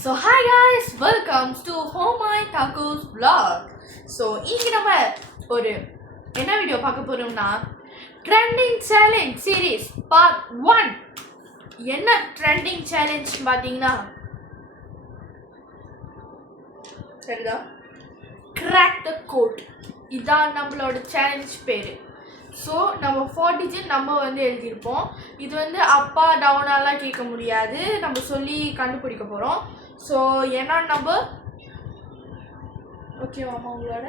So hi guys, welcome to Home My Tacos vlog. So இன்னைக்கு நம்ம ஒரு என்ன வீடியோ பார்க்க போறோம்னா ட்ரெண்டிங் சேலஞ்ச் சீரிஸ் பார்ட் 1. என்ன ட்ரெண்டிங் சேலஞ்ச் பாத்தீங்கன்னா சரிதா கிராக் த கோட். இதான் நம்மளோட சேலஞ்ச் பேரு. ஸோ நம்ம 4 digit நம்பர் வந்து எழுதியிருப்போம். இது வந்து அப்பா டவுனாலாம் கேட்க முடியாது, நம்ம சொல்லி கண்டுபிடிக்க போகிறோம். ஸோ என்ன நம்பர் ஓகேவா அம்மாவோட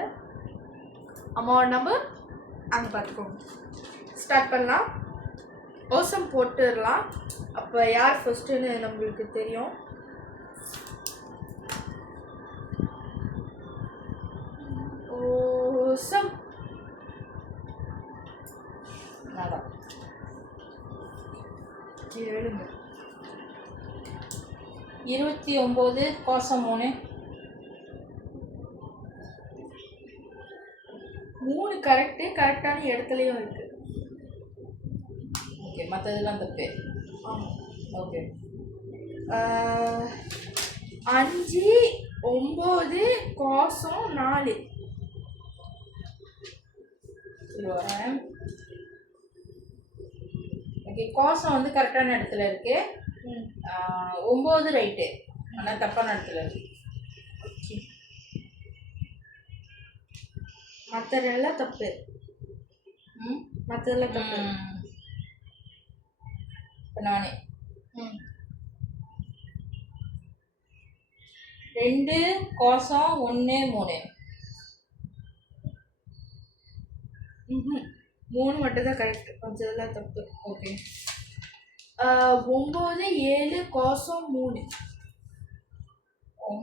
நம்பர் அங்கே பார்த்துக்கோங்க. ஸ்டார்ட் பண்ணலாம். ஓசம் போட்டுடலாம், அப்போ யார் ஃபஸ்ட்டுன்னு நம்மளுக்கு தெரியும். ஓசம் எழுங்க. 29 கோசம் 3 கரெக்டான இடத்துலையும் இருக்கு. ஓகே, மற்றதெல்லாம் தப்பு. ஓகே, 5 9 கோசம் 4. ஓகே, கோசம் வந்து கரெக்டான இடத்துல இருக்கு. 9 ரைட்டு, ஆனால் தப்பான இடத்துல இருக்கு. மற்றதெல்லாம் தப்பு. மற்றதெல்லாம் தப்பு. இப்போ நானே 2 கோசம் 1 3. 3 மட்டும் தான் கரெக்ட், மற்றதெல்லாம் தப்பு. ஓகே, 9 7 கோசம் 3.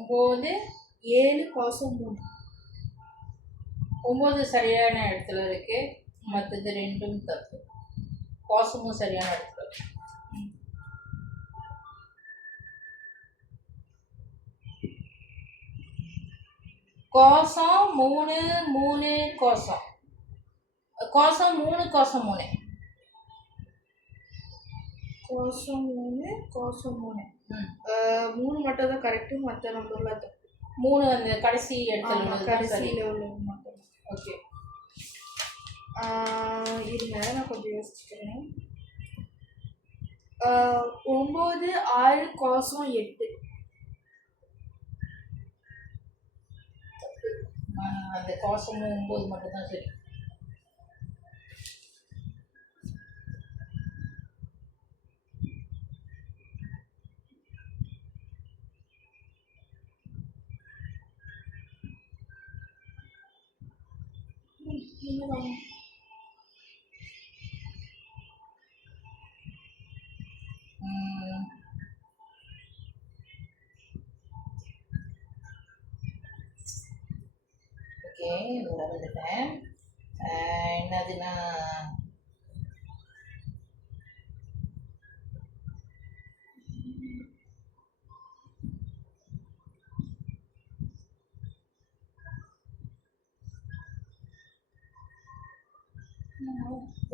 9 7 கோசம் 3. 9 சரியான இடத்துல இருக்கு, மற்றது 2ம் தப்பு. கோசமும் சரியான இடத்துல இருக்கு. கோசம் 3 3 கோசம் 3 கோசம் 3. கோசம் 3 கோசம் 3. 3 மட்டும் தான் கரெக்டு, மற்ற நம்பர்லாம் தப்பு. 3 அந்த கடைசி இடத்துல கடைசியில் உள்ளது மட்டும். ஓகே, இருங்க, நான் கொஞ்சம் யோசிச்சுக்கிறேன். 9 6 கோசம் 8. அந்த கோசம் 9 மட்டும் தான் சரி. ஓகே, வந்துட்டேன். என்னதுன்னா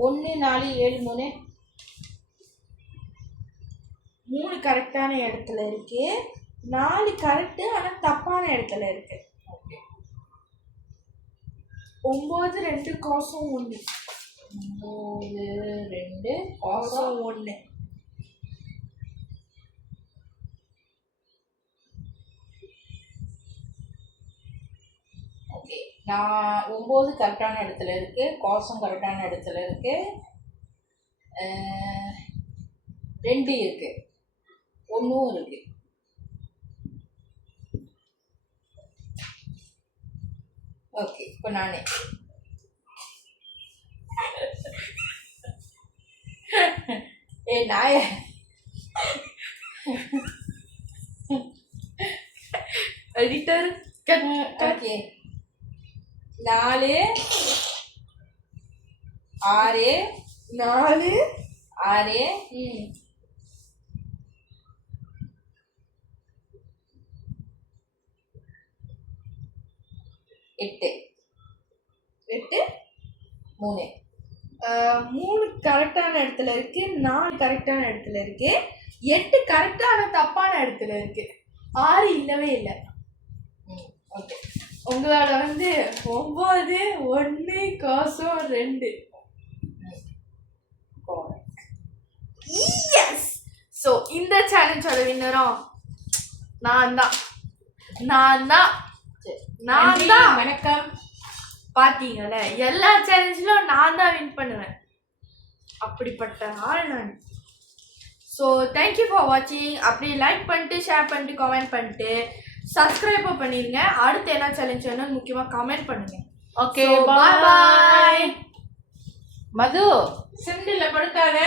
ஒன்று 4 7 3. 3 கரெக்டான இடத்துல இருக்கு, 4 கரெக்டு ஆனால் தப்பான இடத்துல இருக்கு. ஓகே, 9 2 கோசம் 1. 9 2 கோசம் 1. ஓகே, நான் 9 கரெக்டான இடத்துல இருக்கு, கோசம் கரெக்டான இடத்துல இருக்கு, 2 இருக்கு, 1 இருக்கு. ஓகே, இப்போ நானே நாய எடிட்டர் ஓகே, 4 6 4 6 8 8 3. 3 கரெக்டான இடத்துல இருக்கு, 4 கரெக்டான இடத்துல இருக்கு, 8 கரெக்டான தப்பான இடத்துல இருக்கு. 6 இல்லவே இல்லை. ஓகே. உங்களோட வந்து 9 1 கோசம் 2. எஸ். ஸோ இந்த சேலஞ்சோட வின்னரும் நான் தான். வணக்கம். பார்த்தீங்களே, எல்லா சேலஞ்சிலும் நான் தான் வின் பண்ணுவேன். அப்படிப்பட்ட ஆள் நான். ஸோ தேங்க்யூ ஃபார் வாட்சிங். அப்படி லைக் பண்ணிட்டு, ஷேர் பண்ணிட்டு, கமெண்ட் பண்ணிட்டு, சப்ஸ்கிரைபும் பண்ணிடுங்க. அடுத்து என்ன சேலஞ்ச் வேணும்னு முக்கியமாக கமெண்ட் பண்ணுங்க. ஓகே, பாய் பாய். மது சிண்டில் படுக்காத.